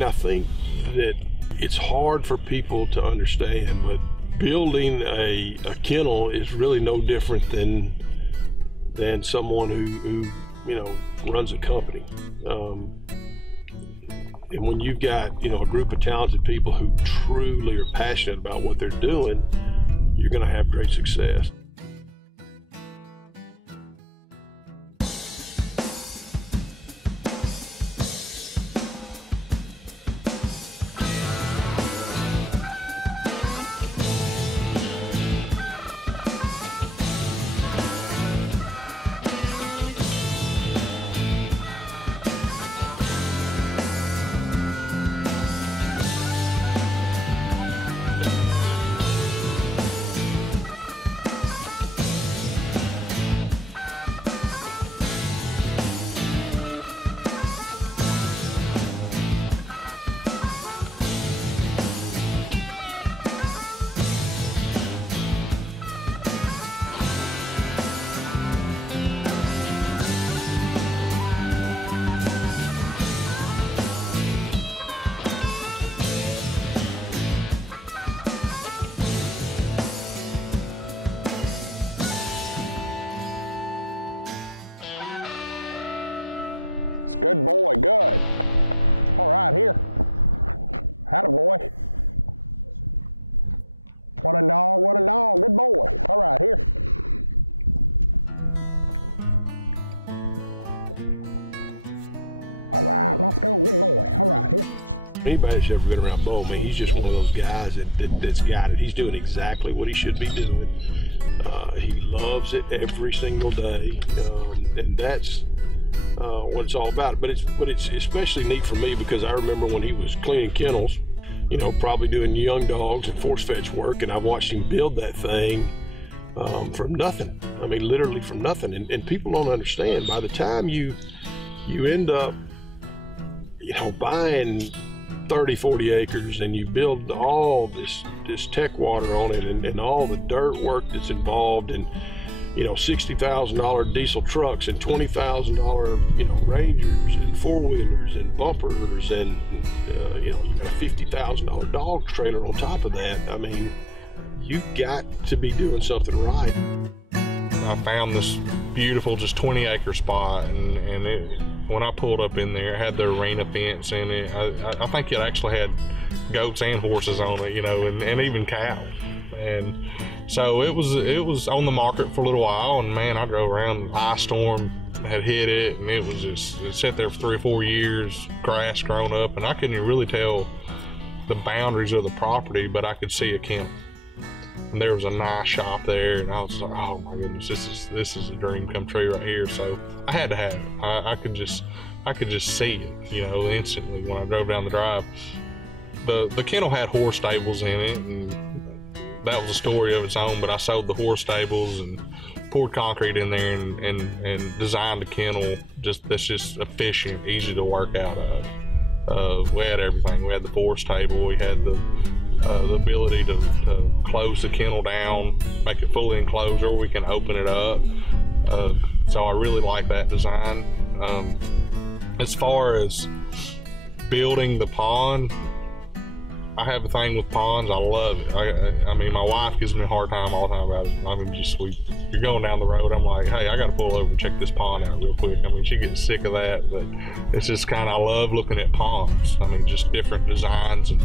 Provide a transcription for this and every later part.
I think that it's hard for people to understand, but building a kennel is really no different than someone who you know, runs a company. And when you've got, you know, a group of talented people who truly are passionate about what they're doing, you're going to have great success. Good boy, good. All right, here. Atta boy. What a dog, what a dog, good boy. All right, here. All right, let's go, good boy. All right, here. Anybody that's ever been around Bo, man, he's just one of those guys that's got it. He's doing exactly what he should be doing. He loves it every single day, and that's what it's all about. But it's especially neat for me because I remember when he was cleaning kennels, you know, probably doing young dogs and force fetch work, and I've watched him build that thing from nothing. I mean, literally from nothing. And people don't understand. By the time you end up, you know, buying 30, 40 acres and you build all this tech water on it and all the dirt work that's involved, and you know, $60,000 diesel trucks and $20,000, you know, Rangers and four-wheelers and bumpers, and you know, you got a $50,000 dog trailer on top of that. I mean, you've got to be doing something right. I found this beautiful, just 20-acre spot, and when I pulled up in there, it had the arena fence in it. I think it actually had goats and horses on it, you know, and even cattle. And so it was on the market for a little while, and man, I drove around, ice storm had hit it, and it sat there for 3 or 4 years, grass grown up, and I couldn't even really tell the boundaries of the property, but I could see a kennel. And there was a nice shop there, and I was like, oh my goodness, this is a dream come true right here. So I had to have it. I could just see it, you know, instantly when I drove down the drive. The kennel had horse stables in it, and that was a story of its own, but I sold the horse stables and poured concrete in there and designed a kennel that's just efficient, easy to work out of. We had everything. We had the force table, we had the ability to close the kennel down, make it fully enclosed, or we can open it up. So I really like that design. As far as building the pond, I have a thing with ponds. I love it. I mean, my wife gives me a hard time all the time about it. I mean, you're going down the road, I'm like, hey, I got to pull over and check this pond out real quick. I mean, she gets sick of that, but it's just kind of, I love looking at ponds. I mean, just different designs. And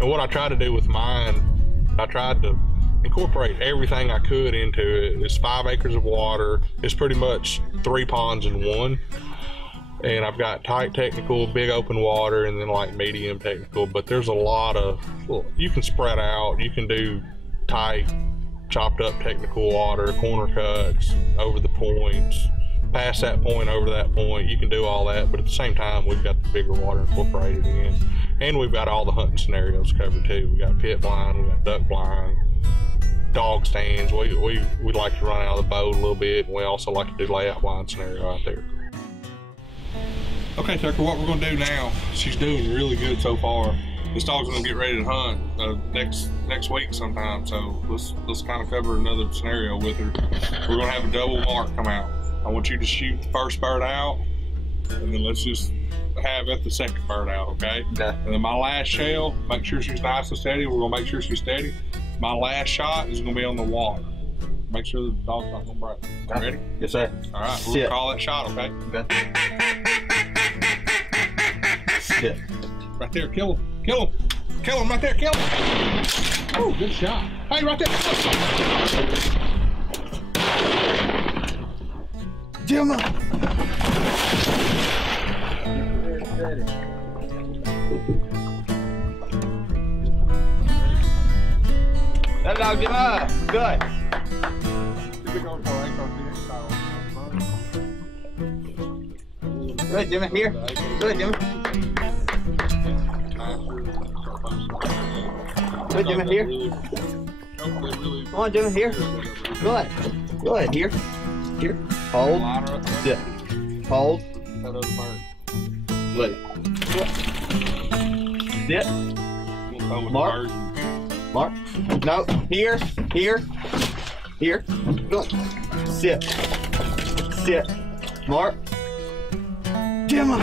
what I try to do with mine, I tried to incorporate everything I could into it. It's 5 acres of water. It's pretty much 3 ponds in one. And I've got tight technical, big open water, and then like medium technical, but there's a lot of, well, you can spread out, you can do tight, chopped up technical water, corner cuts, over the points, past that point, over that point, you can do all that, but at the same time, we've got the bigger water incorporated in. And we've got all the hunting scenarios covered too. We got pit blind, we got duck blind, dog stands. We like to run out of the boat a little bit, and we also like to do layout blind scenario out there. Okay, Tucker, what we're going to do now, she's doing really good so far. This dog's going to get ready to hunt next week sometime, so let's kind of cover another scenario with her. We're going to have a double mark come out. I want you to shoot the first bird out, and then let's just have at the second bird out, okay? Okay. And then my last shell, make sure she's nice and steady. We're gonna make sure she's steady. My last shot is gonna be on the water. Make sure the dog's not gonna break. Ready? Yes, sir. All right, we'll Sit. call that shot, okay? Okay. Sit. Right there, kill him. Kill him. Kill him right there, kill him. Oh, good shot. Hey, right there. Jimmy. That dog, Jimmy. Good. Good, Jimmy. Here. Good, Jimmy. Good, Jimmy. Here. Come on, Jimmy. Here. Good. Good. Here. Here. Hold. Sit. Hold. Good. Sit. Mark. Mark. No. Here. Here. Here. Good. Sit. Sit. Mark. Jimmy.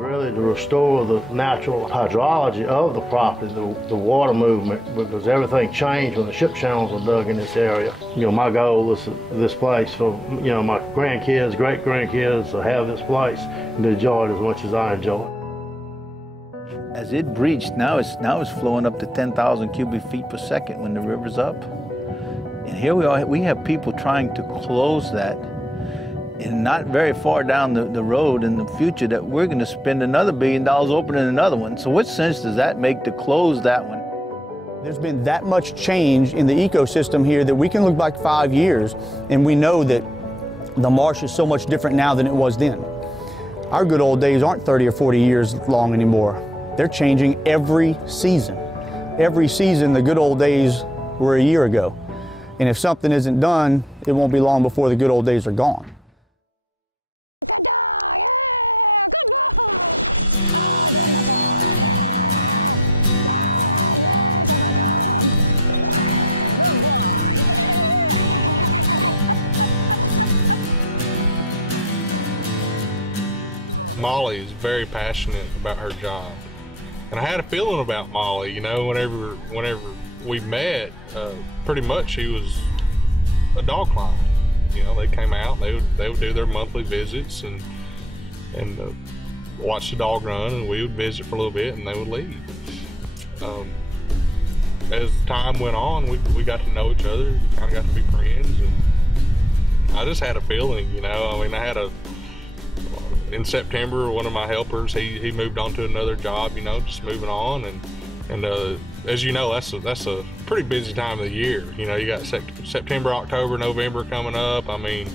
Really to restore the natural hydrology of the property, the water movement, because everything changed when the ship channels were dug in this area. You know, my goal is this place for, you know, my grandkids, great-grandkids to have this place and to enjoy it as much as I enjoy it. As it breached, now it's flowing up to 10,000 cubic feet per second when the river's up. And here we are, we have people trying to close that. And not very far down the road in the future that we're going to spend another $1 billion opening another one. So what sense does that make to close that one? There's been that much change in the ecosystem here that we can look back 5 years and we know that the marsh is so much different now than it was then. Our good old days aren't 30 or 40 years long anymore. They're changing every season. Every season, the good old days were a year ago. And if something isn't done, it won't be long before the good old days are gone. Good dog, yeah, good boy. Oh, that's my boy. Yeah, that's my dog. Good boy. Yeah. Molly is very passionate about her job, and I had a feeling about Molly. You know, whenever we met, pretty much she was a dog client. You know, they came out, they would do their monthly visits and watch the dog run, and we would visit for a little bit, and they would leave. As time went on, we got to know each other, we kind of got to be friends, and I just had a feeling, you know. I mean, in September, one of my helpers, he moved on to another job, you know, just moving on, and as you know, that's a pretty busy time of the year. You know, you got September, October, November coming up. I mean,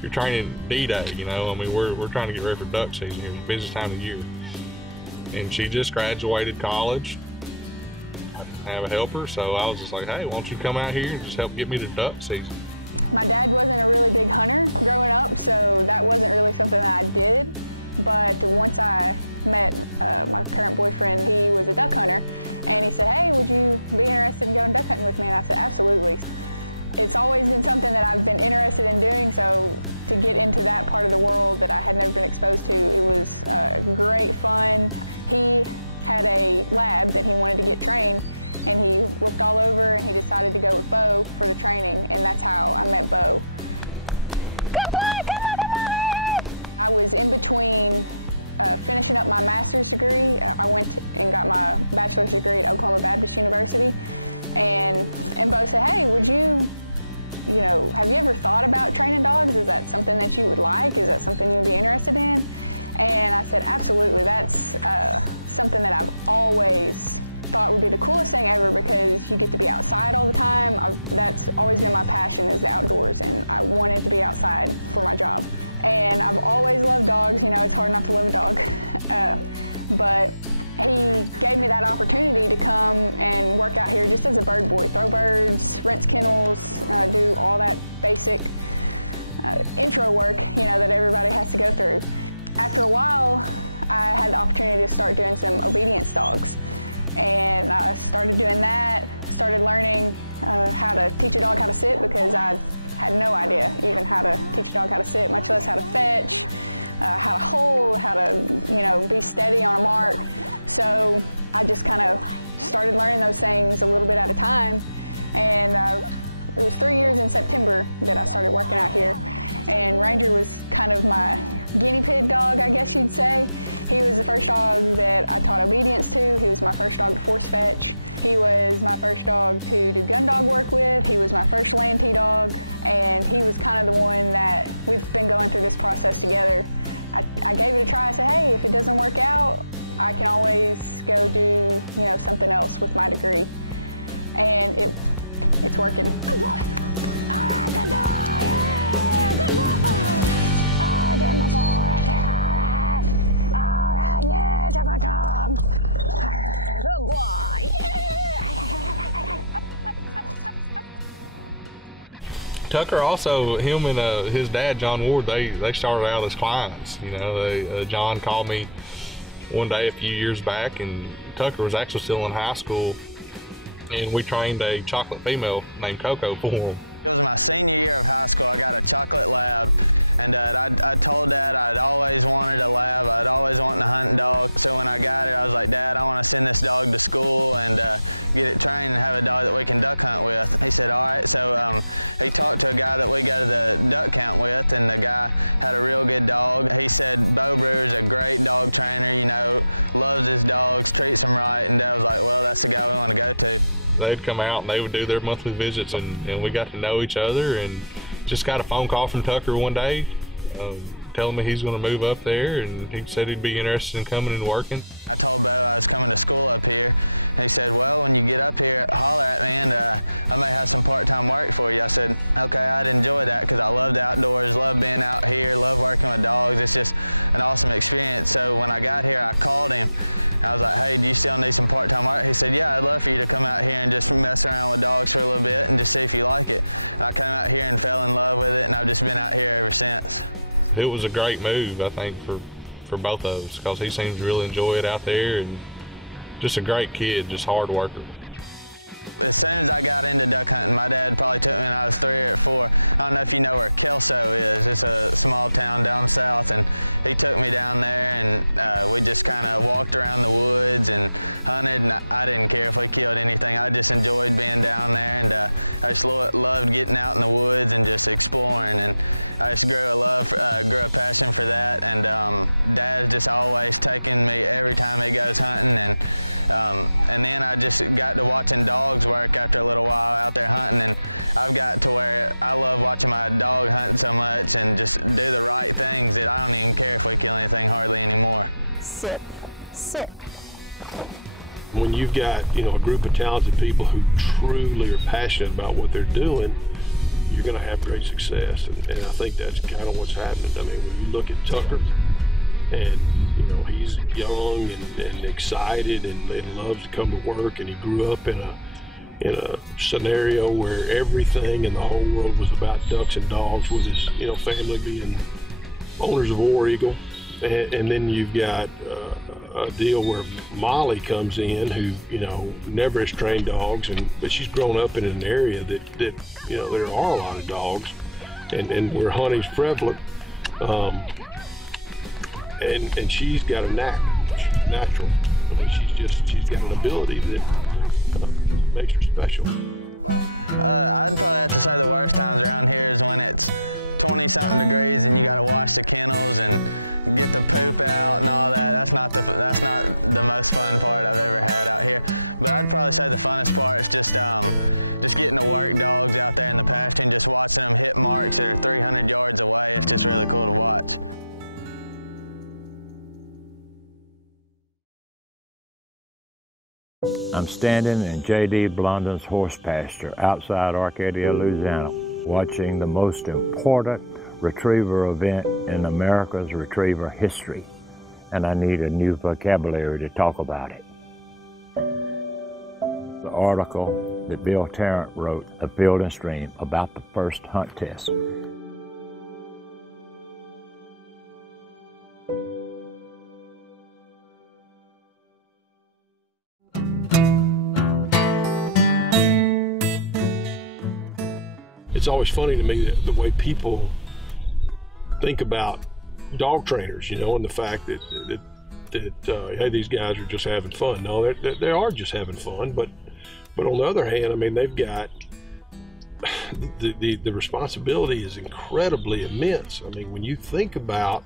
you're training D-Day, you know. I mean, we're trying to get ready for duck season here, the busiest time of the year. And she just graduated college. I didn't have a helper, so I was just like, hey, why don't you come out here and just help get me to duck season? My dad wasn't a really big hunter growing up, so that wasn't really something that I did. But once I met my current boyfriend, he was a duck hunter, and he said, hey, would you be interested in going duck hunting with me? And I said, absolutely. It's always been something that I've been interested in doing, so to get into that part of the world that I had never been exposed to, it was great fun. He had a lab that he wanted to get trained, and he looked all over and he decided to go with Bo for the training, and that's how I met Bo. Good boy, come on, come on! I was in between finishing up my master's degree. I went and got my bachelor's degree at Oklahoma Baptist University, and Bo said, hey, would you know, have you ever thought about training dogs? Is that something that you would like? Is that something you'd be interested in? And I said, absolutely. That's something that I've always thought would be the coolest thing ever, because you get to be outside all the time. That's always been my passion, is the outdoors, and I wanted to be outside for my job. And I've always loved dogs. You know, it's hard not to love a dog. But he gave me that opportunity to come and work out here just as a bird boy, throw birds, rinse kennels, do all that basic intro work, you know, that everybody has to go through. After a while, I had the opportunity to start doing some obedience dogs. And I started doing that, started learning how to teach a dog how to sit, because I had no idea even how to teach a dog how to sit, much less how to fetch, how to hold, how to, you know, be steady on a mark. So I just kind of started learning those things a little bit at a time. And it was 3 years in September that I started working out here. And Ranger was kind of my guinea pig dog, I guess you'd say. He was the first dog that I taught obedience to. He was my first dog to force fetch. He was my first dog to do gun dog work with. He was my first Lantee dog. And he was kind of the one that we've been going through this process together. I gave it a try. I said, hey, if it doesn't work out, I can always go do, you know, something else with my degree. And it's working. Good boy. All right, good dog. Yeah, good boy. Oh, damn my boy. All right, yeah, it's a good dog. Good boy. Yeah. Tucker also, him and his dad, John Ward, they started out as clients. You know, John called me one day a few years back, and Tucker was actually still in high school, and we trained a chocolate female named Coco for him. It was my senior year of high school. I got a chocolate lab, and I told Dad I'd always wanted a lab. I'd always wanted a hunting dog. So when I got it, I was like, Dad, I want to send this dog to school and get it trained and have a dog that we can duck hunt with. He said, all right. So he talked to a guy that we go to the duck count with, and the guy had a real good dog. He said Bo Brewer's a great dog trainer, you know, loves his dogs, treats them right, and Dad was like, well, that's the guy we want to go to. They'd come out and they would do their monthly visits, and we got to know each other, and just got a phone call from Tucker one day telling me he's going to move up there, and he said he'd be interested in coming and working. I told Bo I was coming to school up here, and he said, well, when you get up here, holler at me, and I may have some part-time work for you. I said, okay, I'd enjoy that, because I love the outdoors, love being out here, love working with dogs. It's just an awesome experience. So when I got here, I called him. I was like, hey, do you still need some part-time work? He said, yeah, I'd love for you to come out here and just mess around with dogs for a little bit and just see if you like it. And I came out here and fell in love with it, and I've just been out here ever since. It was a great move, I think, for both of us, because he seems to really enjoy it out there, and just a great kid, just hard worker. As soon as I got into duck hunting, my dad probably took me when I was 3 or 4. I don't know if you know where Kelso is. It's a small town down south, and he took me down there, and we just kind of walked around the woods and hunted, and I didn't care if we killed anything. I just enjoyed being down there, and I just loved getting out in the woods and just exploring, and I just grew a passion for that, and Dad's just always taking me every time he goes hunting, and then I just got to watching dogs work after a little while out there hunting, and I've got to where I love watching my dog hunt so much and just do the right things that I don't even care if we kill anything hardly anymore. Sit, sit. When you've got, you know, a group of talented people who truly are passionate about what they're doing, you're going to have great success, and I think that's kind of what's happening. I mean, when you look at Tucker, and you know, he's young and excited and loves to come to work, and he grew up in a scenario where everything in the whole world was about ducks and dogs, with his, you know, family being owners of War Eagle. And then you've got a deal where Molly comes in, who, you know, never has trained dogs, but she's grown up in an area that you know, there are a lot of dogs, and where hunting's prevalent. And she's got a knack. She's natural. I mean, she's got an ability that makes her special. I'd probably have to say the worst times around here is when it's 20-something degrees and you got to wash the kennels and get the poop out and all that. That's not the most fun part I've ever had out here. But I'd probably say the funnest part is just getting to work dogs out there in the pasture and just watching them hit marks that are 300 yards away. It's just really cool to watch. I'm standing in J.D. Blondin's horse pasture outside Arcadia, Louisiana, watching the most important retriever event in America's retriever history. and I need a new vocabulary to talk about it. The article that Bill Tarrant wrote of Field and Stream about the first hunt test. It's always funny to me that the way people think about dog trainers, you know, and the fact that hey, these guys are just having fun. No, they are just having fun, but on the other hand, I mean, they've got the responsibility is incredibly immense. I mean, when you think about,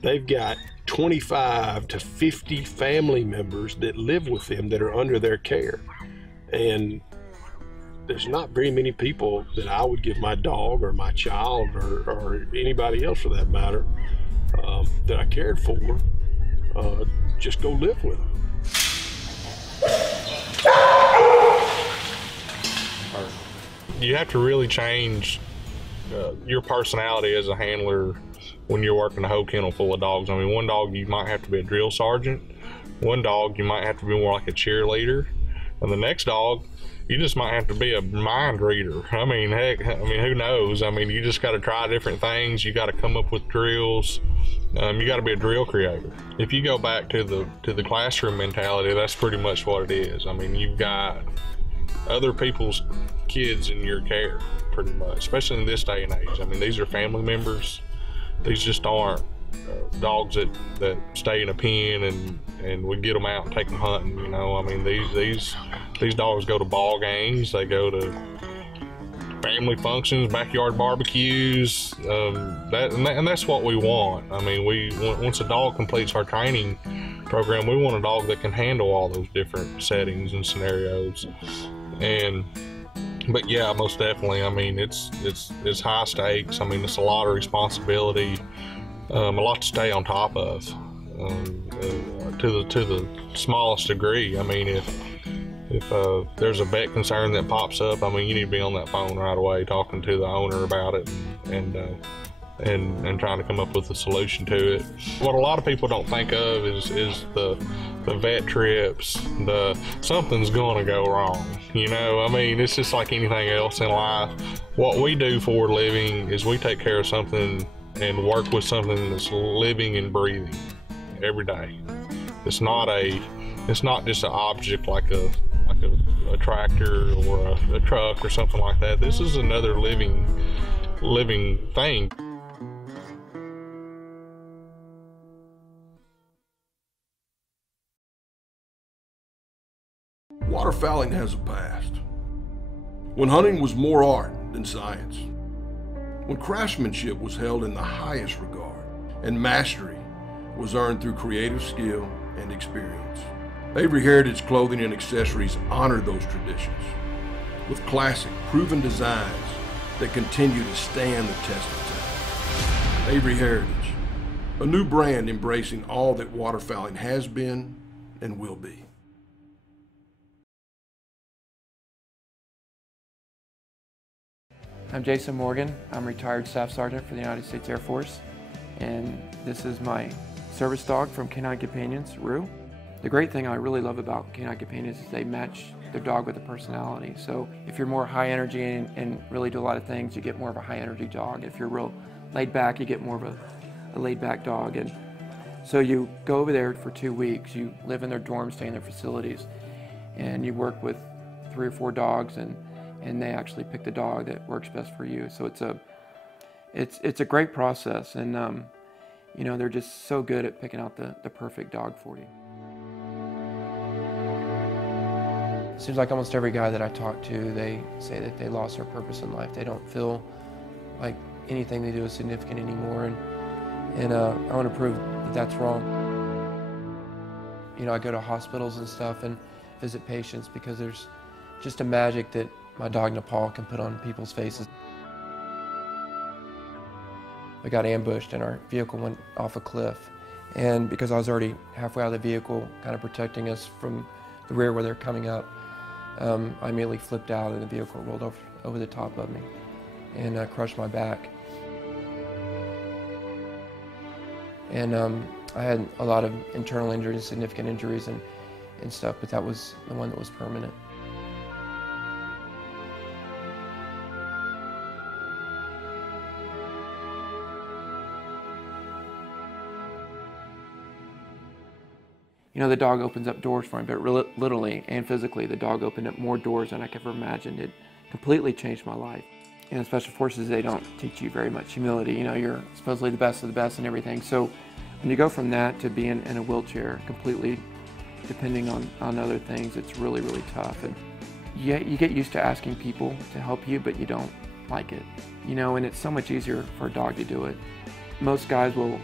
they've got 25 to 50 family members that live with them that are under their care, and there's not very many people that I would give my dog or my child or anybody else for that matter that I cared for, just go live with them. You have to really change your personality as a handler when you're working a whole kennel full of dogs. I mean, one dog you might have to be a drill sergeant, one dog you might have to be more like a cheerleader, and the next dog you just might have to be a mind reader. I mean, heck, I mean, who knows? I mean, you just got to try different things. You got to come up with drills. You got to be a drill creator. If you go back to the classroom mentality, that's pretty much what it is. I mean, you've got other people's kids in your care, pretty much, especially in this day and age. I mean, these are family members. These just aren't dogs that stay in a pen and we get them out and take them hunting. You know, I mean, these dogs go to ball games. They go to family functions, backyard barbecues, and that's what we want. I mean, once a dog completes our training program, we want a dog that can handle all those different settings and scenarios. But yeah, most definitely. I mean, it's high stakes. I mean, it's a lot of responsibility, a lot to stay on top of, to the smallest degree. I mean, if there's a vet concern that pops up, I mean, you need to be on that phone right away, talking to the owner about it, and trying to come up with a solution to it. What a lot of people don't think of is the vet trips, something's gonna go wrong. You know, I mean, it's just like anything else in life. What we do for a living is we take care of something and work with something that's living and breathing every day. It's not just an object like a tractor or a truck or something like that. This is another living thing. Waterfowling has a past. When hunting was more art than science. When craftsmanship was held in the highest regard, and mastery was earned through creative skill and experience. Avery Heritage Clothing and Accessories honor those traditions with classic, proven designs that continue to stand the test of time. Avery Heritage, a new brand embracing all that waterfowling has been and will be. I'm Jason Morgan. I'm a retired Staff Sergeant for the United States Air Force, and this is my service dog from Canine Companions, Rue. The great thing I really love about Canine Companions is they match their dog with a personality. So if you're more high energy and really do a lot of things, you get more of a high energy dog. If you're real laid back, you get more of a laid back dog. And so you go over there for 2 weeks, you live in their dorms, stay in their facilities, and you work with 3 or 4 dogs, and they actually pick the dog that works best for you. So it's a great process, and you know, they're just so good at picking out the perfect dog for you. It seems like almost every guy that I talk to, they say that they lost their purpose in life. They don't feel like anything they do is significant anymore, and I want to prove that that's wrong. You know, I go to hospitals and stuff and visit patients because there's just a magic that my dog Nepal can put on people's faces. We got ambushed and our vehicle went off a cliff. And because I was already halfway out of the vehicle, kind of protecting us from the rear where they're coming up, I immediately flipped out and the vehicle rolled over the top of me and crushed my back. And I had a lot of internal injuries, significant injuries and stuff, but that was the one that was permanent. You know, the dog opens up doors for me, but literally and physically, the dog opened up more doors than I could ever imagine. It completely changed my life. You know, Special Forces, they don't teach you very much humility. You know, you're supposedly the best of the best and everything. So when you go from that to being in a wheelchair, completely depending on other things, it's really, really tough. And you get used to asking people to help you, but you don't like it. You know, and it's so much easier for a dog to do it. Most guys will,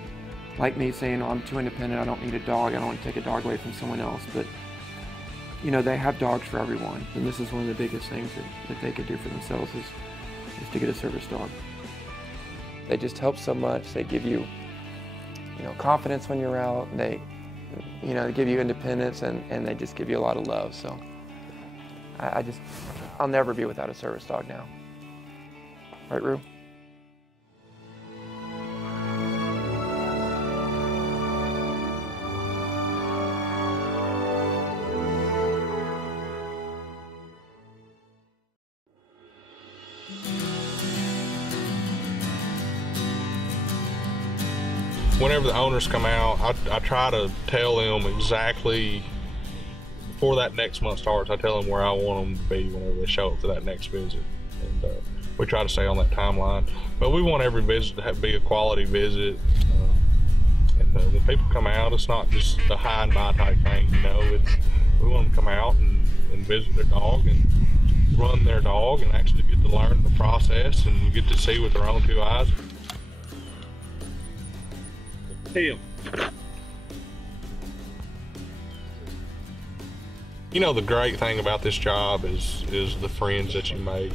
like me, saying, oh, I'm too independent, I don't need a dog, I don't want to take a dog away from someone else. But, you know, they have dogs for everyone. And this is one of the biggest things that they could do for themselves is to get a service dog. They just help so much. They give you, you know, confidence when you're out. They, you know, they give you independence, and they just give you a lot of love. So I'll never be without a service dog now. Right, Rue? Whenever the owners come out, I try to tell them exactly, before that next month starts, I tell them where I want them to be whenever they show up for that next visit. And, we try to stay on that timeline. But we want every visit to be a quality visit. And when people come out, it's not just a hi and bye type thing, you know. We want them to come out and visit their dog and run their dog and actually get to learn the process and get to see with their own two eyes. You know, the great thing about this job is the friends that you make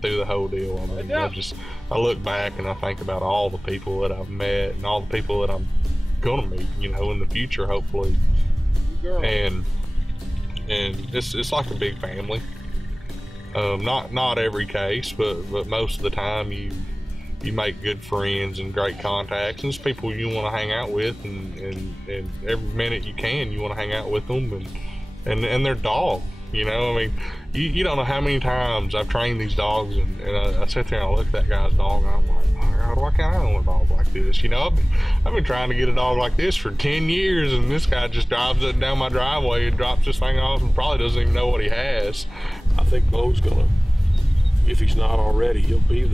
through the whole deal. I mean, I look back and I think about all the people that I've met and all the people that I'm gonna meet, you know, in the future, hopefully. And it's like a big family. Not every case, but most of the time you make good friends and great contacts, and it's people you want to hang out with, and every minute you can, you want to hang out with them and their dog. You know, I mean, you don't know how many times I've trained these dogs, and I sit there and I look at that guy's dog, and I'm like, oh my God, why can't I own a dog like this? You know, I've been trying to get a dog like this for 10 years, and this guy just drives it down my driveway and drops this thing off and probably doesn't even know what he has. I think Bo's gonna, if he's not already, he'll be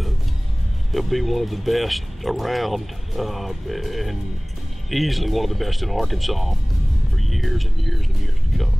one of the best around, and easily one of the best in Arkansas for years and years and years to come.